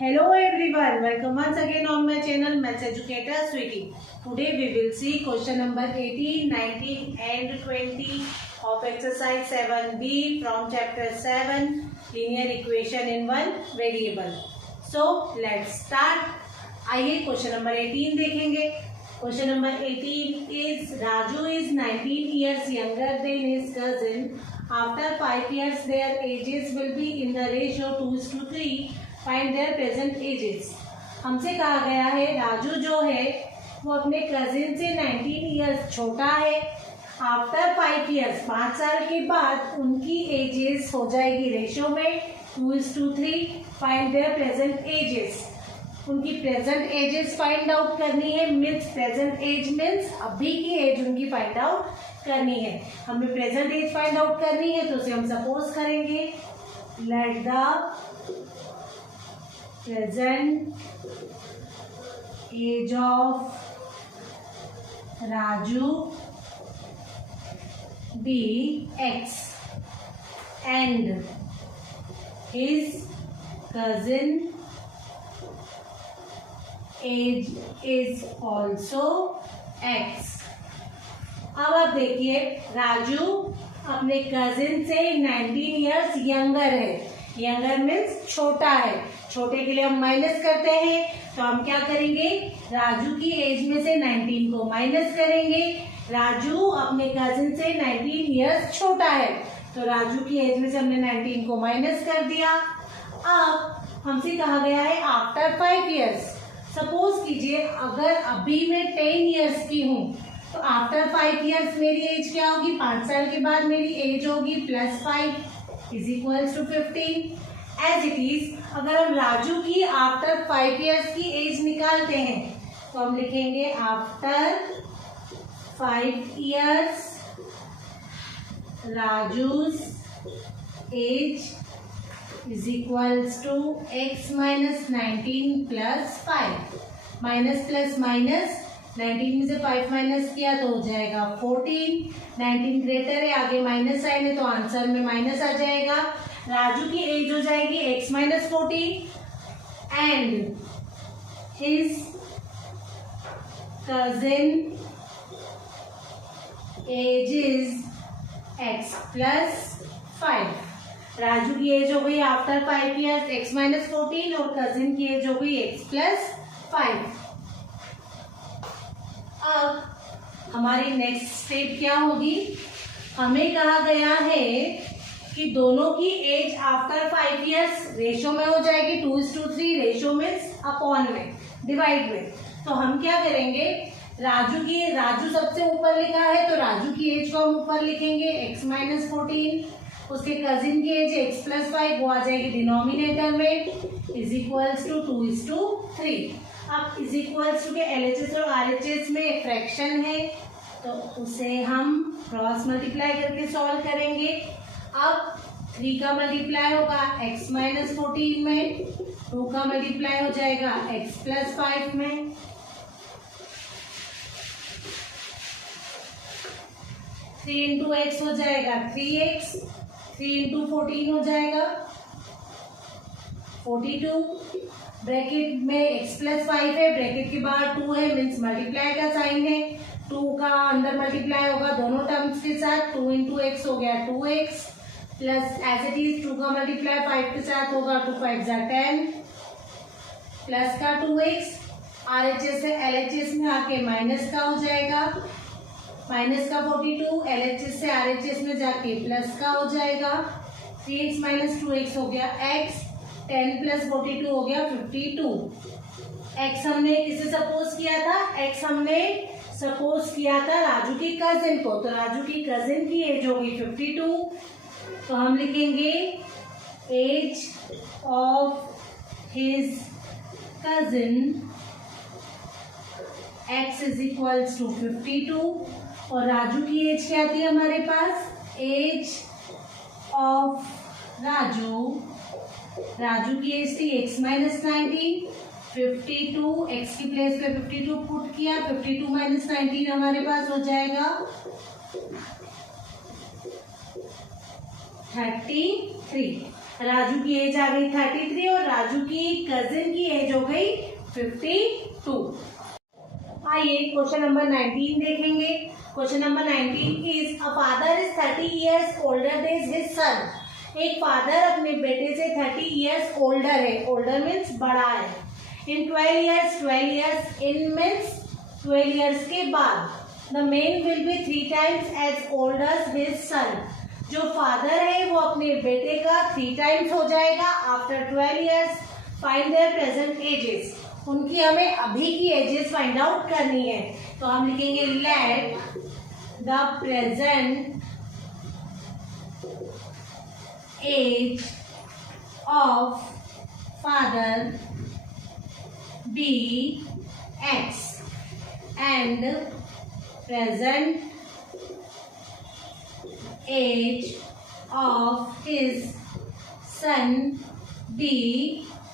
Hello everyone, welcome once again on my channel Maths Educator Sweetie. Today we will see question number 18, 19 and 20 of exercise 7b from chapter 7 linear equation in one variable. So let's start. आइए question number 18 देखेंगे. Question number 18 is Raju is 19 years younger than his cousin. After 5 years their ages will be in the ratio 2:3. Find there present ages. हमसे कहा गया है राजू जो है वो अपने कजिन से 19 ईयर्स छोटा है. आफ्टर 5 ईयर्स 5 साल के बाद उनकी एजेस हो जाएगी रेशियो में 2:3. Find there present ages. उनकी प्रेजेंट एजेस फाइंड आउट करनी है. मीन्स प्रेजेंट एज मीन्स अभी की एज उनकी फाइंड आउट करनी है. हमें प्रेजेंट एज फाइंड आउट करनी है तो उसे हम सपोज करेंगे let the present age of Raju be X and his cousin age is also X. अब आप देखिए राजू अपने कजिन से 19 ईयर्स यंगर है. यंगर मीन्स छोटा है. छोटे के लिए हम माइनस करते हैं तो हम क्या करेंगे राजू की एज में से 19 को माइनस करेंगे. राजू अपने कजिन से 19 ईयर्स छोटा है तो राजू की एज में से हमने 19 को माइनस कर दिया. अब हमसे कहा गया है आफ्टर 5 ईयर्स. सपोज कीजिए अगर अभी मैं 10 ईयर्स की हूँ तो आफ्टर 5 ईयर्स मेरी एज क्या होगी. 5 साल के बाद मेरी एज होगी +5 is equals to 15. Age it is अगर हम राजू की आफ्टर 5 ईयर्स की एज निकालते हैं तो हम लिखेंगे after 5 years Raju's age is equals to x minus 19 plus 5. Minus plus minus 19 में से 5 माइनस किया तो हो जाएगा 14. 19 ग्रेटर है आगे माइनस साइन है तो आंसर में माइनस आ जाएगा. राजू की एज हो जाएगी x minus 14 and his cousin age is x plus 5. Raju की एज हो गई आफ्टर 5 ईयर्स x माइनस 14 और कजिन की एज हो गई x प्लस 5. अब हमारी नेक्स्ट स्टेप क्या होगी. हमें कहा गया है कि दोनों की एज आफ्टर 5 ईयर्स रेशो में हो जाएगी 2:3. रेशो मीन्स अपॉन में डिवाइड में. तो हम क्या करेंगे राजू सबसे ऊपर लिखा है तो राजू की एज को हम ऊपर लिखेंगे x माइनस 14. उसके कजिन की एज x प्लस 5 वो आ जाएगी डिनोमिनेटर में इज इक्वल्स टू 2:3. अब इज इक्वल्स टू के LHS और RHS में फ्रैक्शन है तो उसे हम क्रॉस मल्टीप्लाई करके सॉल्व करेंगे. अब 3 का मल्टीप्लाई होगा x माइनस 14 में. 2 का मल्टीप्लाई हो जाएगा x प्लस 5 में. 3 इंटू एक्स हो जाएगा 3x. 3 इंटू 14 हो जाएगा 42. ब्रैकेट में x प्लस 5 है ब्रैकेट के बाहर 2 है मीन्स मल्टीप्लाई का साइन है. 2 का अंदर मल्टीप्लाई होगा दोनों टर्म्स के साथ 2 इंटू एक्स हो गया 2x plus as it is 2 का मल्टीप्लाई 5 के साथ होगा 2 5 10 प्लस का 2x. RHS से LHS में आके माइनस का हो जाएगा माइनस का 42. LHS से RHS में जाके प्लस का हो जाएगा 3x माइनस 2x हो गया x. 10 प्लस 42 हो गया 52. x हमने किसे सपोज किया था. x हमने सपोज किया था राजू की कजिन को तो राजू की कजिन की एज होगी 52. तो हम लिखेंगे age of his cousin x is equals to 52 और राजू की एज क्या थी हमारे पास. एज ऑफ राजू की एज थी x माइनस 19. 52 x की प्लेस पे 52 पुट किया 52 माइनस 19 हमारे पास हो जाएगा 33. राजू की एज आ गई 33 और राजू की कजिन की एज हो गई 52। आइए क्वेश्चन नंबर 19 देखेंगे। Question number 19 is a father is 30 years older than his son। एक फादर अपने बेटे से 30 years ओल्डर है, ओल्डर मीन्स बड़ा है। In 12 years in means 12 years के बाद। The man will be 3 times as old as his son. जो फादर है वो अपने बेटे का 3 times हो जाएगा after 12 years। Find there present ages. उनकी हमें अभी की एजेस फाइंड आउट करनी है, तो हम लिखेंगे let the present age of father be x and present age of his son be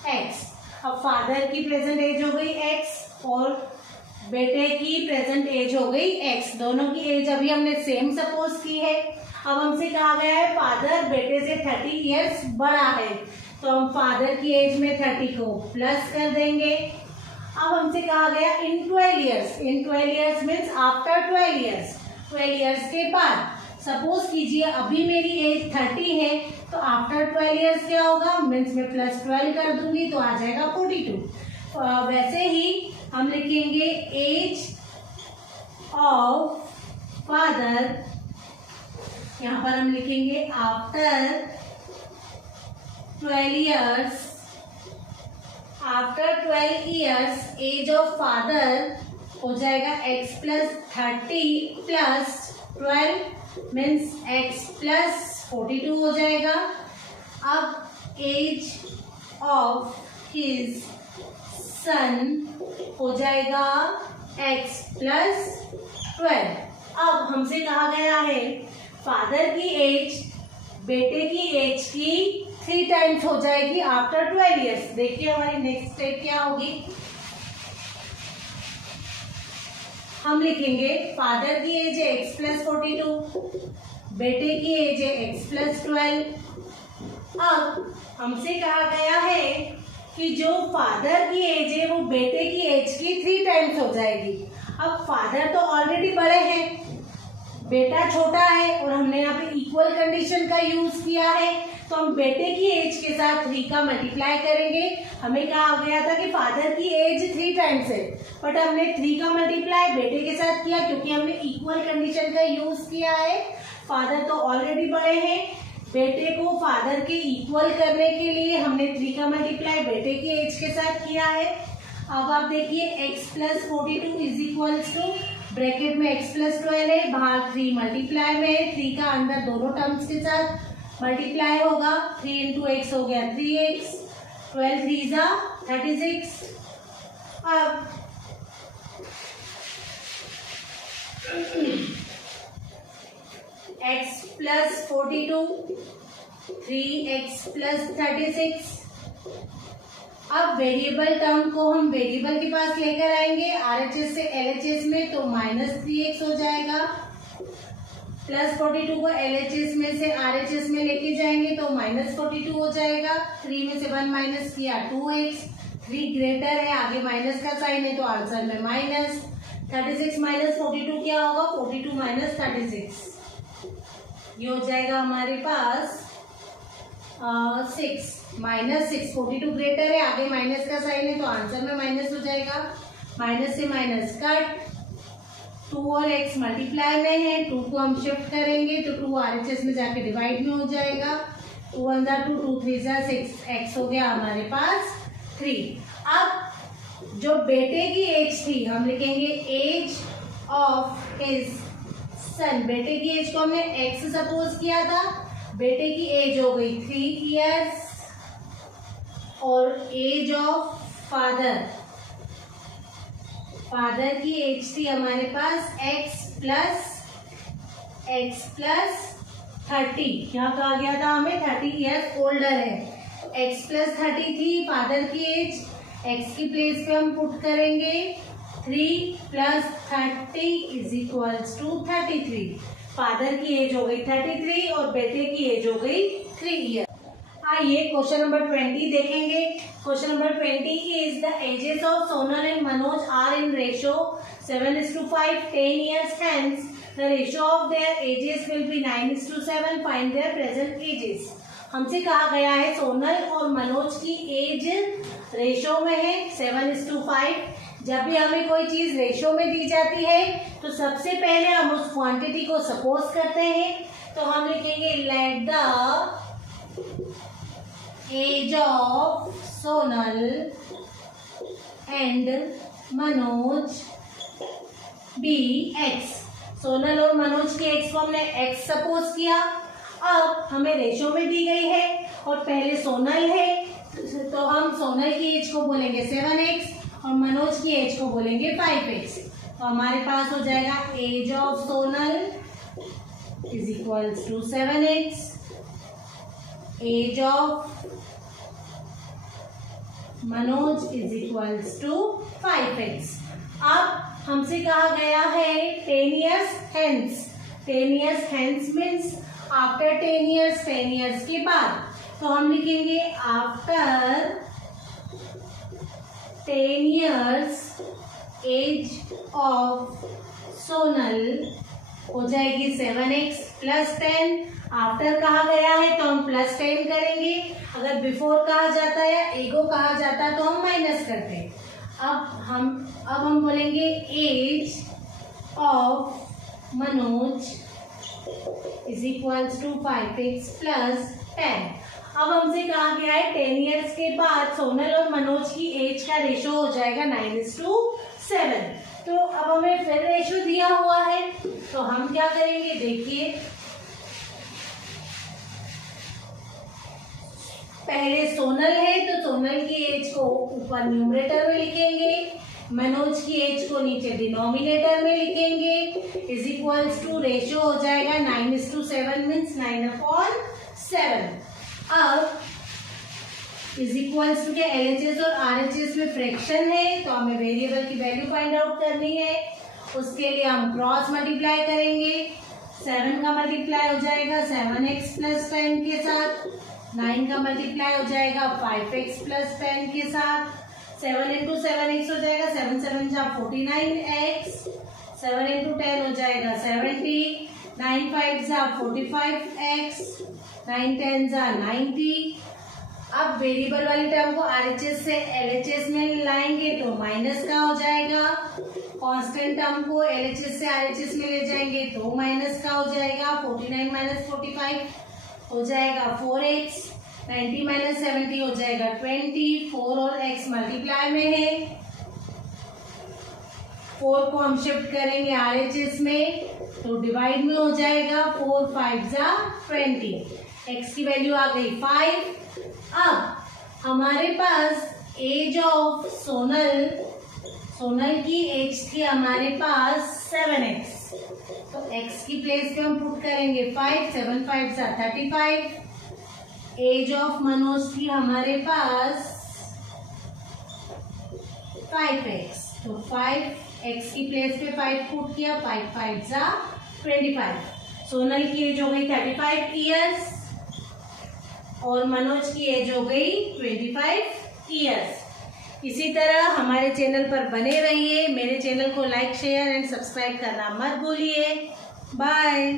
x. अब फादर की प्रेजेंट एज हो गई x और बेटे की प्रेजेंट एज हो गई x। दोनों की एज अभी हमने सेम सपोज की है। अब हमसे कहा गया है फादर बेटे से 30 years बड़ा है, तो हम फादर की एज में 30 को प्लस कर देंगे। अब हमसे कहा गया इन 12 years। इन 12 years means after 12 years। 12 years के बाद सपोज कीजिए अभी मेरी एज 30 है, तो आफ्टर 12 years क्या होगा, मीन्स में प्लस 12 कर दूंगी तो आ जाएगा 42। वैसे ही हम लिखेंगे एज ऑफ फादर, यहाँ पर हम लिखेंगे after 12 years। After 12 years age of father हो जाएगा x plus 30 plus 12 means x plus 42 हो जाएगा। अब एज ऑफ हिज सन हो जाएगा x प्लस 12। अब हमसे कहा गया है फादर की एज बेटे की एज की 3 times हो जाएगी आफ्टर 12 years। देखिए हमारी नेक्स्ट स्टेप क्या होगी। हम लिखेंगे फादर की एज है x प्लस 42, बेटे की एज है x प्लस 12। अब हमसे कहा गया है कि जो फादर की एज है वो बेटे की एज की 3 times हो जाएगी। अब फादर तो ऑलरेडी बड़े हैं, बेटा छोटा है और हमने यहाँ पे इक्वल कंडीशन का यूज किया है, तो हम बेटे की एज के साथ 3 का मल्टीप्लाई करेंगे। हमें कहा गया था कि फादर की एज 3 times है, बट हमने 3 का मल्टीप्लाई बेटे के साथ किया क्योंकि हमने इक्वल कंडीशन का यूज किया है। फादर तो ऑलरेडी बड़े हैं, बेटे को फादर के इक्वल करने के लिए हमने 3 का मल्टीप्लाई बेटे की एज के साथ किया है। अब आप देखिए x plus 42 is equals to bracket में x प्लस 12 है, बाहर 3 मल्टीप्लाई में है, 3 का अंदर दोनों टर्म्स के साथ मल्टीप्लाई होगा। 3 इंटू एक्स हो गया 3x, 12 3 जा 36। अब x प्लस 42 3x प्लस 36। अब वेरिएबल टर्म को हम वेरिएबल के पास लेकर आएंगे RHS से LHS में, तो माइनस 3x हो जाएगा। प्लस 42 को LHS में से RHS में लेके जाएंगे तो माइनस 42 हो जाएगा। 3 में से 1 माइनस किया 2x, 3 ग्रेटर है, आगे माइनस का साइन है तो आंसर में माइनस। 36 माइनस 42 क्या होगा, 42 माइनस 36, ये हो जाएगा हमारे पास 6 माइनस 6। 42 ग्रेटर है, आगे माइनस का साइन है तो आंसर में माइनस हो जाएगा। माइनस से माइनस कट, 2 और x मल्टीप्लाई में है, 2 को हम शिफ्ट करेंगे तो 2 RHS में जाके डिवाइड में हो जाएगा। 2 1 जा 2, 2 3 जा 6, x हो गया हमारे पास 3। अब जो बेटे की एज थी हम लिखेंगे एज ऑफ हिज सन। बेटे की एज को हमने x सपोज किया था, बेटे की एज हो गई 3 years और एज ऑफ फादर, फादर की एज थी हमारे पास x प्लस 30। यहाँ कहा गया था हमें 30 years ओल्डर है, x प्लस 30 थी फादर की एज, x की प्लेस पे हम पुट करेंगे 3 plus 30 is equals to 33। Father की एज हो गई 33 और बेटे की एज हो गई 3 years। आइए क्वेश्चन नंबर 20 देखेंगे। Question number 20 is the ages of Sonal and Manoj are in ratio 7:5 10 years hence the ratio of their ages will be 9:7 find their present ages। हमसे कहा गया है सोनल और मनोज की एज रेशो में है 7:5। जब भी हमें कोई चीज रेशो में दी जाती है तो सबसे पहले हम उस क्वांटिटी को सपोज करते हैं। तो हम लिखेंगे let the age of Sonal and Manoj be x. Sonal और मनोज के एक्स को हमने एक्स सपोज किया। अब हमें रेशो में दी गई है और पहले सोनल है तो हम सोनल की एज को बोलेंगे 7x और मनोज की एज को बोलेंगे 5x। तो हमारे पास हो जाएगा age of Sonal is equals to 7x, age of Manoj is equals to 5x। अब हमसे कहा गया है 10 years hence। 10 years hence means after 10 years, 10 years के बाद। तो हम लिखेंगे after 10 years age of Sonal हो जाएगी 7x प्लस 10। आफ्टर कहा गया है तो हम प्लस 10 करेंगे। अगर बिफोर कहा जाता है या एगो कहा जाता तो हम माइनस करते। अब हम बोलेंगे age of Manoj is equals to 5x plus 10। अब हमसे कहा गया है 10 years के बाद सोनल और मनोज की एज का रेशो हो जाएगा 9:7। तो अब हमें फिर रेशो दिया हुआ है तो हम क्या करेंगे देखिए, पहले सोनल है तो सोनल की एज को ऊपर न्यूमरेटर में लिखेंगे, मनोज की एज को नीचे डिनोमिनेटर में लिखेंगे। इज इक्वल्स टू रेशो हो जाएगा 9:7 मीन्स 9/7। अब इज इक्वल्स टू के LHS और RHS में फ्रैक्शन है तो हमें वेरिएबल की वैल्यू फाइंड आउट करनी है। उसके लिए हम क्रॉस मल्टीप्लाई करेंगे। 7 का मल्टीप्लाई हो जाएगा 7x प्लस 10 के साथ, 9 का मल्टीप्लाई हो जाएगा 5x प्लस 10 के साथ। 7 into 7x हो जाएगा 7 7 जा 49x, 7 into 10 हो जाएगा 70, 9 5 जा 45x, 9 10 जा 90। अब वेरिएबल वाली टर्म को RHS से LHS में लाएंगे तो माइनस का हो जाएगा। कांस्टेंट टर्म को LHS से RHS में ले जाएंगे तो माइनस का हो जाएगा। 49 माइनस 45 हो जाएगा 4x, 90 माइनस 70 हो जाएगा 20। 4 और x मल्टीप्लाई में है, 4 को हम शिफ्ट करेंगे RHS में तो डिवाइड में हो जाएगा 4 5 जा 20। x की वैल्यू आ गई 5। अब हमारे पास एज ऑफ सोनल की एज थी हमारे पास 7x तो x की प्लेस पे हम पुट करेंगे 5, 7 5 जा 35। एज ऑफ मनोज थी हमारे पास 5x तो 5x की प्लेस पे 5 पुट किया, 5 5 जा 25। सोनल की एज हो गई 35 years और मनोज की एज हो गई 25 years। इसी तरह हमारे चैनल पर बने रहिए। मेरे चैनल को लाइक शेयर एंड सब्सक्राइब करना मत भूलिए। बाय।